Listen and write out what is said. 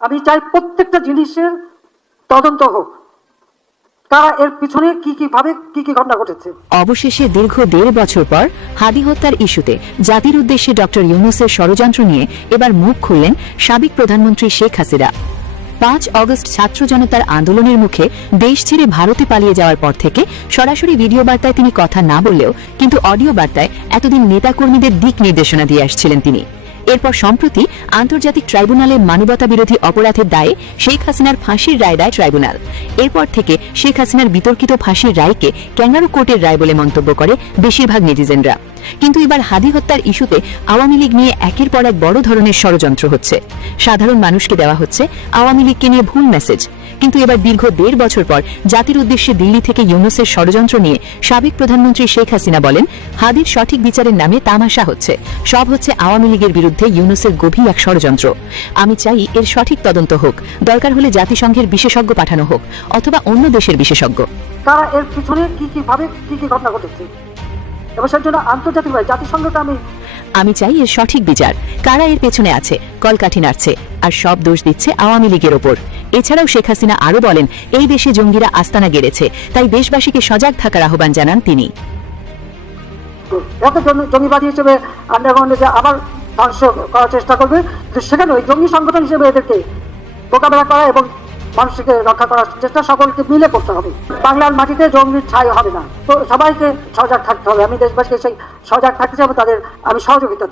আমি চাই প্রত্যেকটা জিনিসের তদন্ত হোক, কারা এর পিছনে কি ঘটনা ঘটেছে। অবশেষে দীর্ঘ 1.5 বছর পর হাদি হত্যার ইস্যুতে জাতির উদ্দেশ্যে ডক্টর ইউনূসের ষড়যন্ত্র নিয়ে এবার মুখ খুললেন সাবেক প্রধানমন্ত্রী শেখ হাসিনা। 5 অগস্ট ছাত্র জনতার আন্দোলনের মুখে দেশ ছেড়ে ভারতে পালিয়ে যাওয়ার পর থেকে সরাসরি ভিডিও বার্তায় তিনি কথা না বললেও কিন্তু অডিও বার্তায় এতদিন নেতাকর্মীদের দিক নির্দেশনা দিয়ে আসছিলেন তিনি। এরপর সম্প্রতি আন্তর্জাতিক ট্রাইব্যুনালে মানবতা বিরোধী অপরাধের দায়ে শেখ হাসিনার ফাঁসির রায় দেয় ট্রাইব্যুনাল। এরপর থেকে শেখ হাসিনার বিতর্কিত ফাঁসির রায়কে ক্যাঙ্গারু কোর্টের রায় বলে মন্তব্য করে বেশিরভাগ নেটিজেনরা। কিন্তু এবার হাদি হত্যার ইস্যুতে আওয়ামী লীগ নিয়ে একের পর এক বড় ধরনের ষড়যন্ত্র হচ্ছে। সাধারণ মানুষকে দেওয়া হচ্ছে আওয়ামী লীগকে নিয়ে ভুল মেসেজ। কিন্তু এবার দীর্ঘ 1.5 বছর পর জাতির উদ্দেশ্যে দিল্লি থেকে ইউনূসের ষড়যন্ত্র নিয়ে সাবেক প্রধানমন্ত্রী শেখ হাসিনা বলেন, হাদির সঠিক বিচারের নামে তামাশা হচ্ছে, সব হচ্ছে আওয়ামী লীগের বিরুদ্ধে ইউনূসের গভীর এক ষড়যন্ত্র। আমি চাই এর সঠিক তদন্ত হোক, দরকার হলে জাতিসংঘের বিশেষজ্ঞ পাঠানো হোক অথবা অন্য দেশের বিশেষজ্ঞ। কারা এর পিছনে কি ঘটনা ঘটেছে এবং সেই জন্য আন্তর্জাতিক জাতিসংঘকে আমি চাই এর সঠিক বিচার। কারা এর পেছনে আছে, কলকাঠি নাড়ছে আর সব দোষ দিচ্ছে আওয়ামী লীগের ওপর। এছাড়াও শেখ হাসিনা আরো বলেন, এই দেশে জঙ্গিরা আস্তানা গেড়েছে, তাই দেশবাসীকে সজাগ থাকার আহ্বান জানান তিনি। জঙ্গিবাদী হিসেবে আন্ডারগ্রাউন্ডে যে আবার ধ্বংস করার চেষ্টা করবে, সেখানে ওই জঙ্গি সংগঠন হিসেবে এদেরকে মোকাবেলা করা এবং মানুষকে রক্ষা করার চেষ্টা সকলকে মিলে করতে হবে। বাংলার মাটিতে জঙ্গির ছাই হবে না, তো সবাইকে সজাগ থাকতে হবে। আমি দেশবাসীকে সেই সজাগ থাকতে চাই এবং তাদের আমি সহযোগিতা